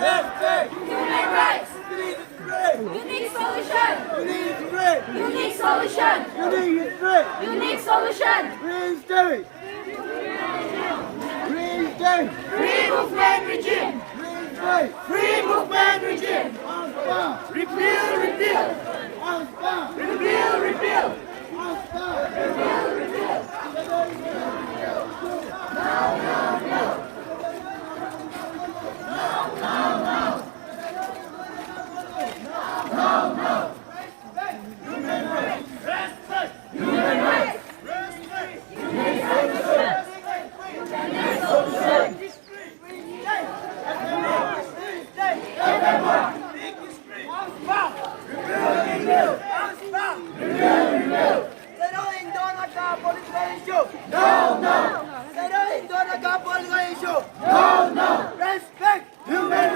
Human rights. Unique solution. Unique solution. Unique solution. Free movement regime. Free movement regime. Repeal.